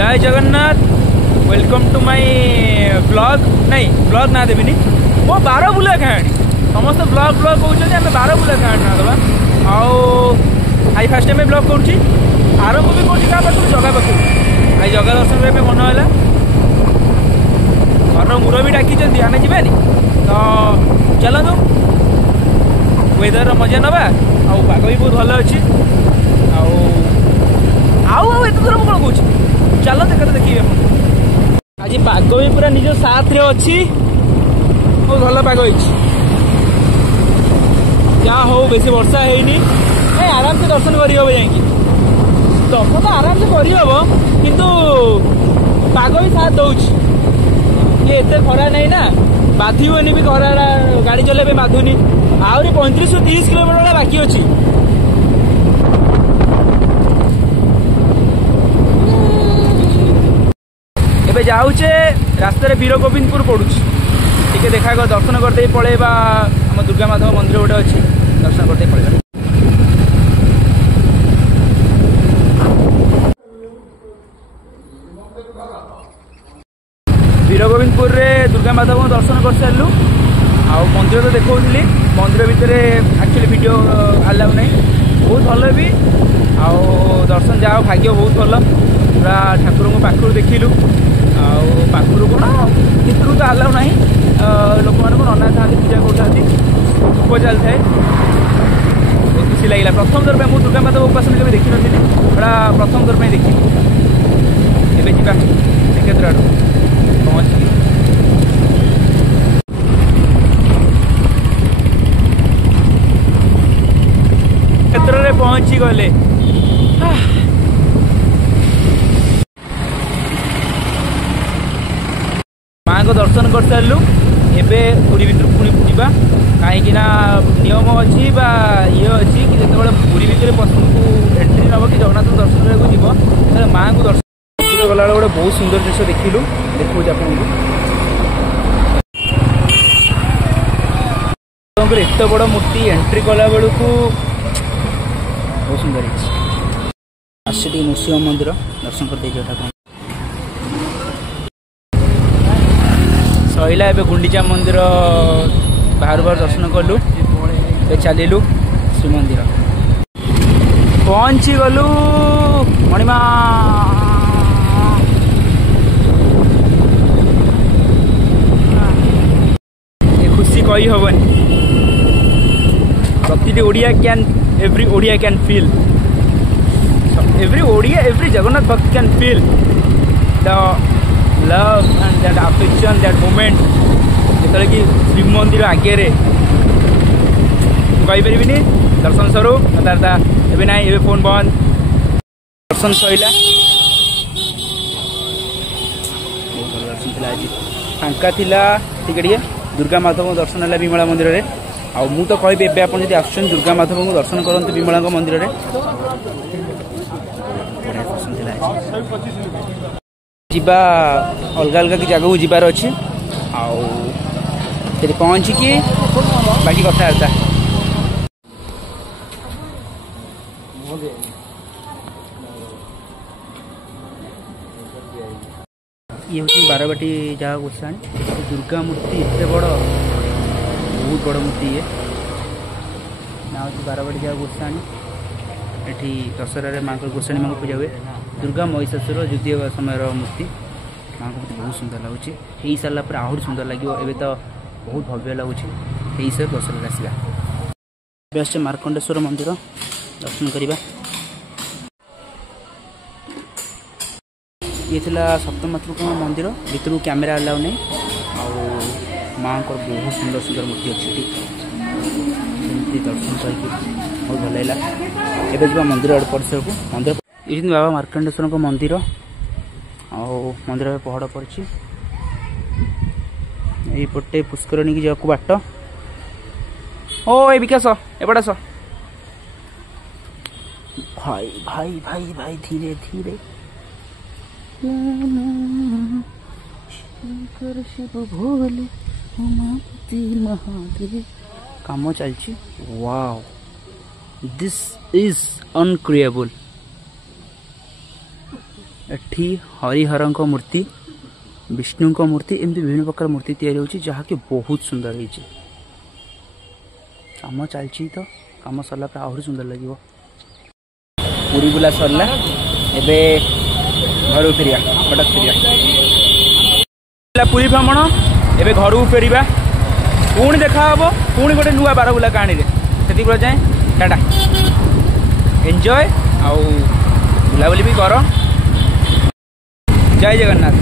जय Jagannath welcome to my blog नहीं blog ना देविनी मो 12 बुला कहानी समस्त ब्लॉग ब्लॉग कहते आम 12 बुला कहानी ना देवा आई फास्ट टाइम ब्लॉग करुँची आरंभ भी करा पाखु जगह पाखु आई जगह दर्शन करने मन है घर मुरबी डाकी आम जानी तो चलतु वेदर मजा नवा आग भी बहुत भल अच्छी आउ एत दूर कौन कौच चलो देखिए आज पाग भी पूरा निज साथ रे अच्छी बहुत भल पाग जहाँ हो बेसी वर्षा है आराम से दर्शन कर दर्शन तो आराम से करहब किंतु पाग भी साथ दौर एत खरा नहीं ना बाधिबनी भी खरा गाड़ी चलैबे बाधुनी आहरी 35-30 किलोमीटर बाकी अच्छी एबे जाऊचे रास्ते वीर गोविंदपुर पड़ुची टे देखा दर्शन करते पलैबा आम दुर्गा माधव मंदिर गोटे अच्छी दर्शन करते पलैबा वीर गोविंदपुर रे दुर्गा माधव दर्शन कर सारू आ मंदिर तो देखी मंदिर भितर एक्चुअली वीडियो अलाउ नहीं बहुत भल भी आउ दर्शन जाओ भाग्य बहुत भल पूरा ठाकुर को पाखु देखिलु पाखु कौन भितर तो अलाउ ना लोक मैंने नना था पूजा कर धूप चलता है बहुत खुशी लगे प्रथम दर मुझे दुर्गा माता उपासन के देखी नी पूरा प्रथम दर देखी एवं जा श्रीक्षेत्र आड़ पहुँच क्षेत्र में पहुँची गले माँ को दर्शन कर सारू एवं पुरी भर पुणी जा कहीं नियम अच्छी ये अच्छी कि जो पुरी भितर को एंट्री नब कि जगन्नाथ दर्शन करने माँ को दर्शन गला गोटे बहुत सुंदर दृश्य देखिलु देखो आप एत बड़ मूर्ति एंट्री कला बेलू बहुत सुंदर आसटी नृसिंह मंदिर दर्शन करते ठाकुर सैला ए गुंडीचा मंदिर बाहर बाहर दर्शन कलु चलू श्रीमंदिर पहुँची गलु मणिमा खुशी कही हबनी प्रति Odia can every Odia can feel every Jagannath bhakt can feel the love and that affection that moment जो कि शिव मंदिर आगे कहीपरि दर्शन सरू कथबार्ता एवं ना ए फोन बंद दर्शन सैला दर्शन थी आज फांका थिला टिके दुर्गा माधव दर्शन है विमला मंदिर में आ मु तो कहि एबे आपन जदि आछन दुर्गा माधव को दर्शन करंतु विमला मंदिर रे जीवा अलग अलग जगह को जीवार अच्छी आउ पहुँची कि बाकी कथबार्ता ये हूँ बारबाटी जगह गोसाणी दुर्गा मूर्ति एत बड़ बहुत बड़ मूर्ति ये ना हूँ बारबाटी जगह गोसाणी एठी दशहरा माँ गोसाणी माँ पूजा हुए दुर्गा महिषासुर युद्ध समय मूर्ति माँ को बहुत सुंदर लगुच हो सारा पर आहरी सुंदर लगे एवं तो बहुत भव्य लगुच हो दशहरा आसला आस मार्कंडेश्वर मंदिर दर्शन करवा ये थिला सप्तमातृका मंदिर भीतर कैमेरा अलाउ नहीं माँ को बहुत सुंदर सुंदर मूर्ति अच्छी दर्शन करके बहुत भल लगा एवं जा मंदिर आड़ परिसर को मंदिर ये बाबा मार्कंडेश्वर मंदिर मंदिर पहाड़ पड़ी यपटे पुष्करणी की जाकू बाट ओ ए विकास एपटे आस भाई भाई भाई भाई धीरे धीरे शिव भोले उमापति महादेव काम चलती वाओ दिस इज अनक्रिएबल एठी हरिहर मूर्ति विष्णु मूर्ति एमती विभिन्न प्रकार मूर्ति तैयारी जहाँकि बहुत सुंदर होती कम चलती तो कम सरला आहरी सुंदर लगे पूरी बुला सरला एबे घर फेरिया कटक फेरिया पूरी भ्रमण एबे घर फेरिया पुणी देखा हम पुणी गोटे नुआ बारबुला कहानी से जाए टाटा एंजॉय आउ बुलाबुली भी कर जय जगन्नाथ।